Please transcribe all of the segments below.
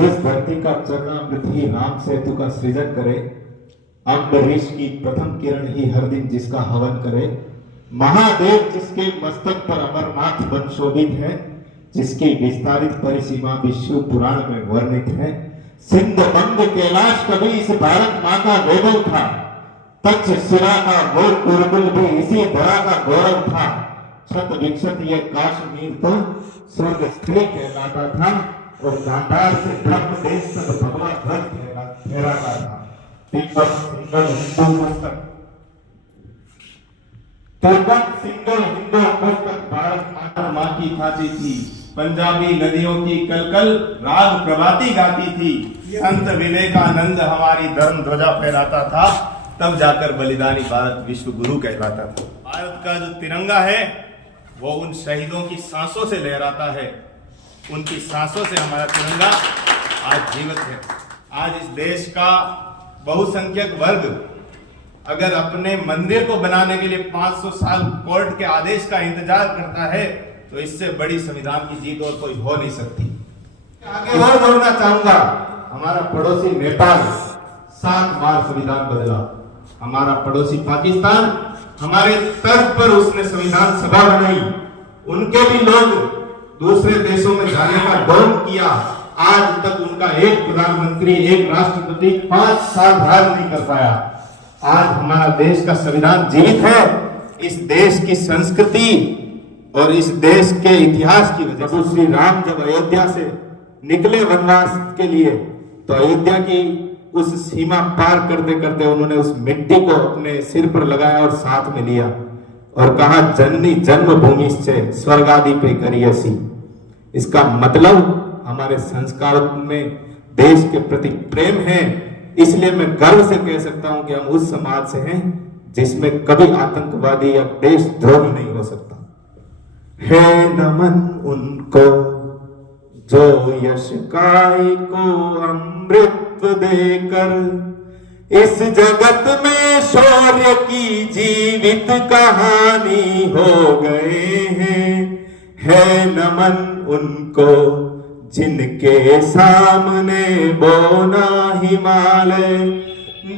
जिस धरती का चरणामृत ही राम सेतु का सृजन करे, अम्बरीश की प्रथम किरण ही हर दिन जिसका हवन करे, महादेव जिसके मस्तक पर अमरनाथ बन शोभित है, जिसकी विस्तारित परिसीमा विश्व पुराण में वर्णित है, सिंध बंग कैलाश कभी इस भारत माँ का वैभव था, तक्षशिला का वो कुरबुल भी इसी धरा का गौरव था, छत विक्षत ये काश्मीर तो स्वर्ग स्त्री कहलाता था, और गांधार से ब्रह्म देश तक भगवा ध्वज फहराता था। तिब्बत सिंगल हिंदू पुस्तक, तिब्बत सिंगल हिंदू पुस्तक भारत माता माँ की खाती थी, पंजाबी नदियों की कलकल राग प्रभाती गाती थी, संत विवेकानंद हमारी धर्म ध्वजा फहराता था, तब जाकर बलिदानी भारत विश्व गुरु कहलाता था। भारत का जो तिरंगा है वो उन शहीदों की सांसों से लहराता है, उनकी सांसों से हमारा तिरंगा आज जीवित है। आज इस देश का बहुसंख्यक वर्ग अगर अपने मंदिर को बनाने के लिए 500 साल कोर्ट के आदेश का इंतजार करता है तो इससे बड़ी संविधान की जीत और कोई हो नहीं सकती। आगे और जोड़ना चाहूंगा, हमारा पड़ोसी नेपाल 7 बार संविधान बदला, हमारा पड़ोसी पाकिस्तान हमारे तर्क पर उसने संविधान सभा बनाई, उनके भी लोग दूसरे देशों में जाने का दौर किया, आज तक उनका एक प्रधानमंत्री एक राष्ट्रपति 5 साल राज नहीं कर पाया। आज हमारा देश का संविधान जीवित है, इस देश की संस्कृति और इस देश के इतिहास की वजह से। श्री राम जब अयोध्या से निकले वनवास के लिए तो अयोध्या की उस सीमा पार करते करते उन्होंने उस मिट्टी को अपने सिर पर लगाया और साथ में लिया और कहा जननी जन्मभूमि से स्वर्गादि पे करियसी। इसका मतलब हमारे संस्कारों में देश के प्रति प्रेम है, इसलिए मैं गर्व से कह सकता हूं कि हम उस समाज से हैं जिसमें कभी आतंकवादी या देशद्रोह नहीं हो सकता। है नमन उनको जो यश काय को अमृत देकर इस जगत में शौर्य की जीवित कहानी हो गए हैं। है नमन उनको जिनके सामने बोना हिमालय,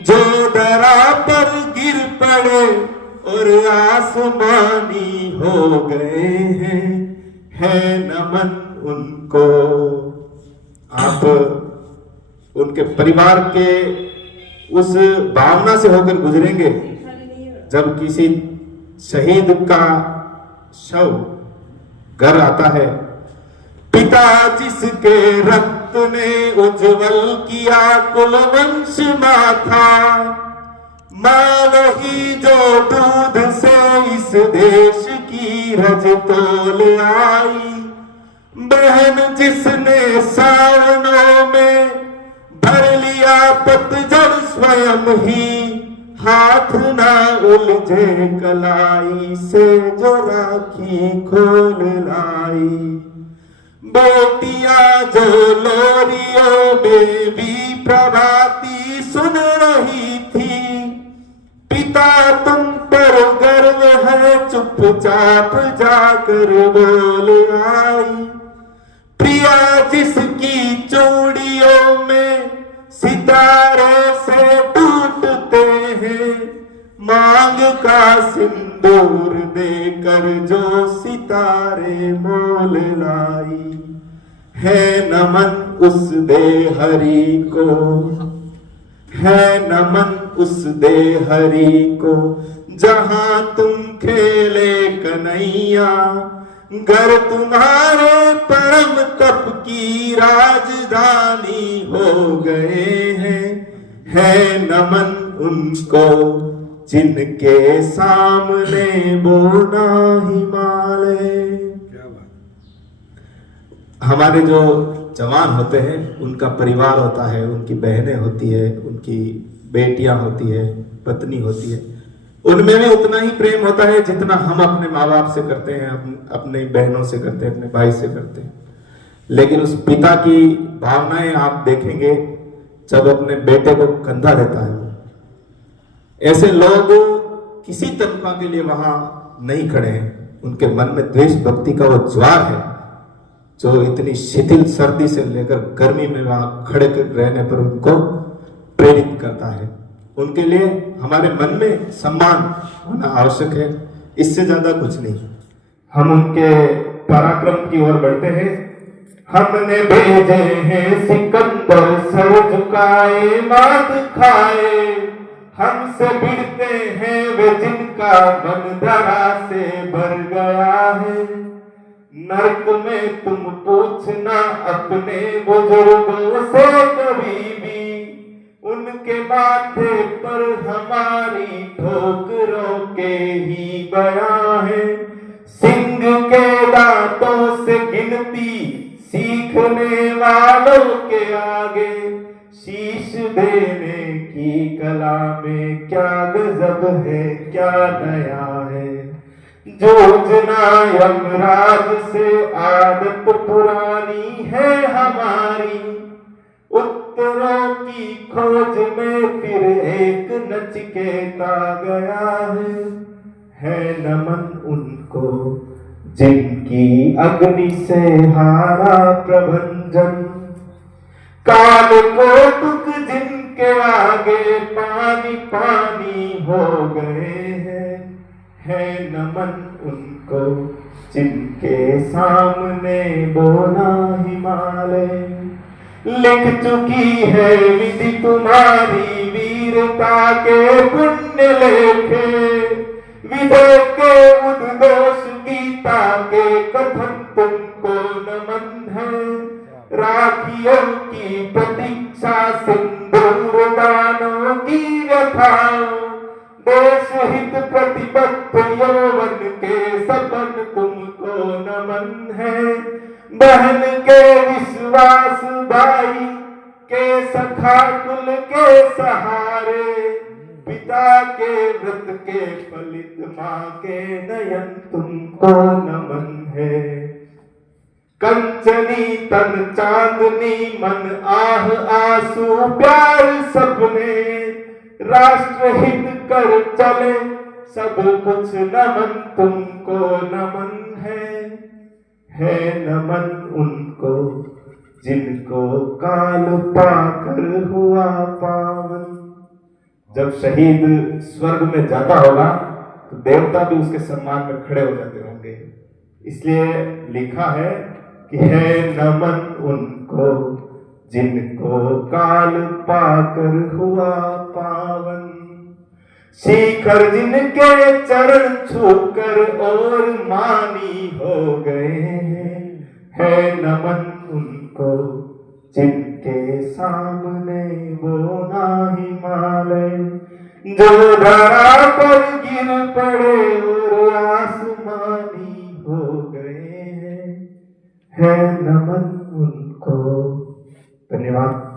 जो दरा पर गिर पड़े और आसमानी हो गए हैं। है नमन उनको। आप उनके परिवार के उस भावना से होकर गुजरेंगे जब किसी शहीद का शव घर आता है, पिता जिसके रक्त ने उज्जवल किया कुलवंश माथा, माँ वही जो दूध से इस देश की रज तोल आई, बहन जिसने सावनों में भर लिया पतझड़ स्वयं ही, हाथ ना उलझे कलाई से जो राखी खोल लाई। बेटियां जो लोरियों में भी प्रभाती सुन रही थी, पिता तुम पर गर्व है चुपचाप जाकर बोल आई। प्रिया जिसकी चूड़ियों में सितारे से टूटते हैं, मांग का सिंदूर देकर जो सितारे मोल लाई। है नमन उस देहरी को, है नमन उस देहरी को, जहां तुम खेले कन्हैया, घर तुम्हारे परम तप की राजधानी हो गए हैं। है नमन उनको जिनके सामने बोना हिमालय। हमारे जो जवान होते हैं उनका परिवार होता है, उनकी बहनें होती है, उनकी बेटियां होती है, पत्नी होती है, उनमें भी उतना ही प्रेम होता है जितना हम अपने माँ बाप से करते हैं, अपने बहनों से करते हैं, अपने भाई से करते हैं। लेकिन उस पिता की भावनाएं आप देखेंगे जब अपने बेटे को कंधा देता है। ऐसे लोग किसी तनख्वाह के लिए वहां नहीं खड़े हैं, उनके मन में द्वेष भक्ति का वो ज्वार है जो इतनी शिथिल सर्दी से लेकर गर्मी में वहां खड़े रहने पर उनको प्रेरित करता है। उनके लिए हमारे मन में सम्मान होना आवश्यक है, इससे ज्यादा कुछ नहीं। हम उनके पराक्रम की ओर बढ़ते हैं। हमने भेजे हैं सिकंदर सर झुकाए मात खाए, हमसे भिड़ते हैं वे जिनका मन धरा से भर गया है। नर्क में तुम पूछना अपने बुजुर्गों से कभी भी, उनके माथे पर हमारी ठोकरों के ही बयां है। सिंह के दांतों से गिनती सीखने वालों के आगे, शीश देने की कला में क्या गजब है, क्या नया है। जूझना यमराज से आदत पुरानी है हमारी, उत्तरों की खोज में फिर एक नचिकेता गया है नमन उनको जिनकी अग्नि से हारा प्रभंजन। काल को दुख जिनके आगे पानी पानी हो गए हैं, है नमन उनको जिनके सामने बोला हिमालय। लिख चुकी है विधि तुम्हारी वीरता के पुण्य लेखे, विजय के उद्घोष गीता के कथन तुमको नमन है। राखियों की प्रतीक्षा सिंदूर दानों की व्यथाओं, देश हित प्रतिबद्ध यौवन के सपन तुमको नमन है। बहन के विश्वास भाई के सखा कुल के सहारे, पिता के व्रत के फलित माँ के नयन तुमको नमन है। कंचनी तन चांदनी मन आह आंसू प्यार सपने, राष्ट्रहित कर चले सब कुछ नमन तुमको नमन है नमन उनको जिनको काल पाकर हुआ पावन। जब शहीद स्वर्ग में जाता होगा तो देवता भी उसके सम्मान में खड़े हो जाते होंगे, इसलिए लिखा है कि है नमन उनको जिनको काल पाकर हुआ पावन। शिखर जिनके चरण छूकर और मानी हो गए हैं, नमन उनको जिनके सामने वो ना हिमालय। जो धरा पर गिर पड़े और आसमानी हो गए हैं, है नमन उनको। धन्यवाद।